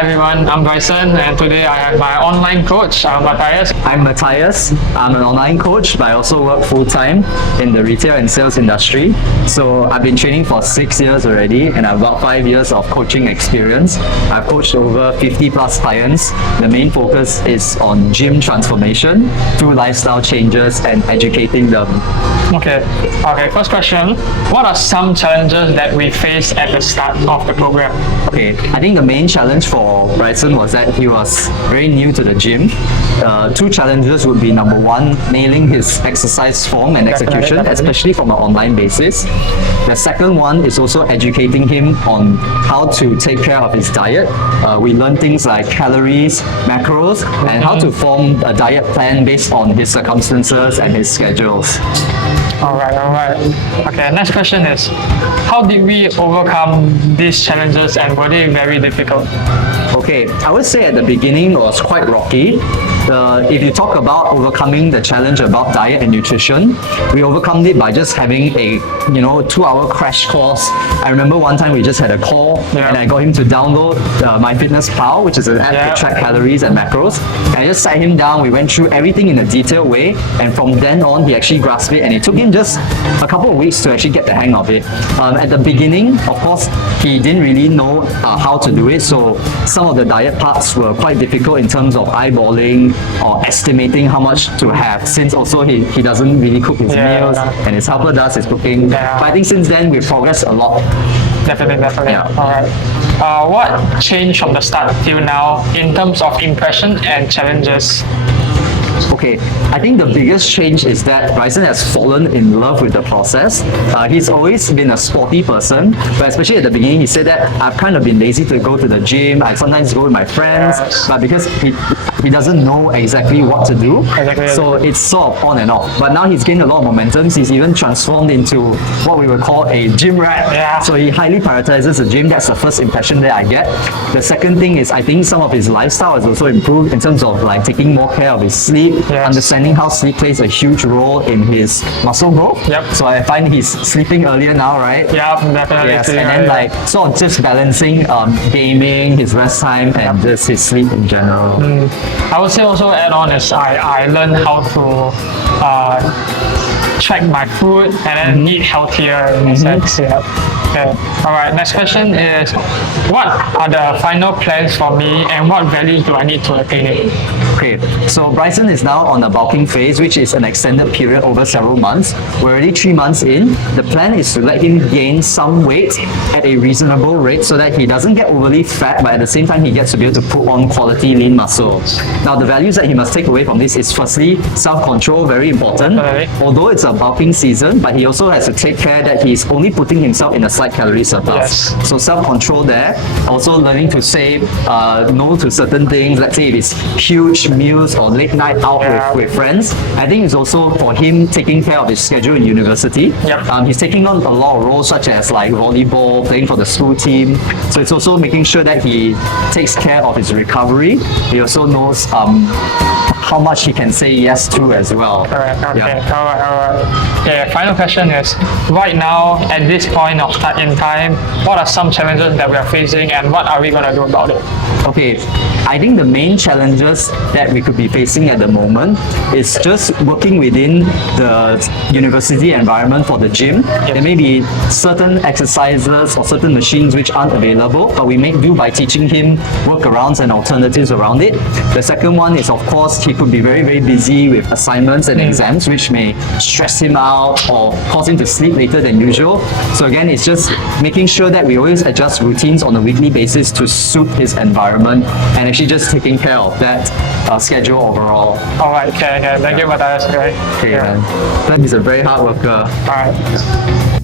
Hi everyone, I'm Bryson and today I have my online coach, Matthias. I'm Matthias. I'm an online coach, but I also work full-time in the retail and sales industry. So I've been training for 6 years already and I've got 5 years of coaching experience. I've coached over 50 plus clients. The main focus is on gym transformation through lifestyle changes and educating them. Okay, first question. What are some challenges that we face at the start of the program? Okay, I think the main challenge for Bryson was that he was very new to the gym. Two challenges would be number one, nailing his exercise form and execution, especially from an online basis. The second one is also educating him on how to take care of his diet. We learn things like calories, macros, and how to form a diet plan based on his circumstances and his schedules. Alright. Okay, next question is, how did we overcome these challenges and were they very difficult? Okay, I would say at the beginning it was quite rocky. If you talk about overcoming the challenge about diet and nutrition, we overcome it by just having a 2-hour crash course. I remember one time we just had a call and I got him to download MyFitnessPal, which is an app to track calories and macros. And I just sat him down, we went through everything in a detailed way, and from then on he actually grasped it, and it took him just a couple of weeks to actually get the hang of it. At the beginning, of course, he didn't really know how to do it, so some of the diet parts were quite difficult in terms of eyeballing or estimating how much to have, since also he doesn't really cook his meals and his helper does his cooking. But I think since then we've progressed a lot. Definitely. Alright. What changed from the start till now in terms of impression and challenges? Okay, I think the biggest change is that Bryson has fallen in love with the process. He's always been a sporty person, but especially at the beginning, he said that I've kind of been lazy to go to the gym. I sometimes go with my friends, but because he doesn't know exactly what to do, so it's sort of on and off. But now he's gained a lot of momentum. He's even transformed into what we would call a gym rat. So he highly prioritizes the gym. That's the first impression that I get. The second thing is I think some of his lifestyle has also improved in terms of like taking more care of his sleep, understanding how sleep plays a huge role in his muscle growth. So I find he's sleeping earlier now, right? Definitely. Yes, and then like sort of just balancing gaming, his rest time, and just his sleep in general. I would say also add on is I learned how to track my food and then eat healthier in a sense. Okay. Alright, next question is, what are the final plans for me and what values do I need to attain it? Okay, so Bryson is now on the bulking phase, which is an extended period over several months. We're already 3 months in. The plan is to let him gain some weight at a reasonable rate so that he doesn't get overly fat, but at the same time he gets to be able to put on quality lean muscle. Now the values that he must take away from this is firstly, self-control, very important. Although it's a bulking season, but he also has to take care that he's only putting himself in a slight calorie surplus. So self-control there. Also learning to say no to certain things. Let's say if it's huge meals or late night out with friends. I think it's also for him taking care of his schedule in university. He's taking on a lot of roles such as like volleyball, playing for the school team. So it's also making sure that he takes care of his recovery. He also knows how much he can say yes to as well. Alright. Okay, final question is, right now at this point of in time, what are some challenges that we are facing and what are we going to do about it? Okay, I think the main challenges that we could be facing at the moment is just working within the university environment for the gym. There may be certain exercises or certain machines which aren't available, but we make do by teaching him workarounds and alternatives around it. The second one is, of course, he could be very, very busy with assignments and exams, which may stress him out or cause him to sleep later than usual. So again, it's just making sure that we always adjust routines on a weekly basis to suit his environment and actually just taking care of that schedule overall. Alright, okay. Thank you, Matthias. He's a very hard worker. Alright.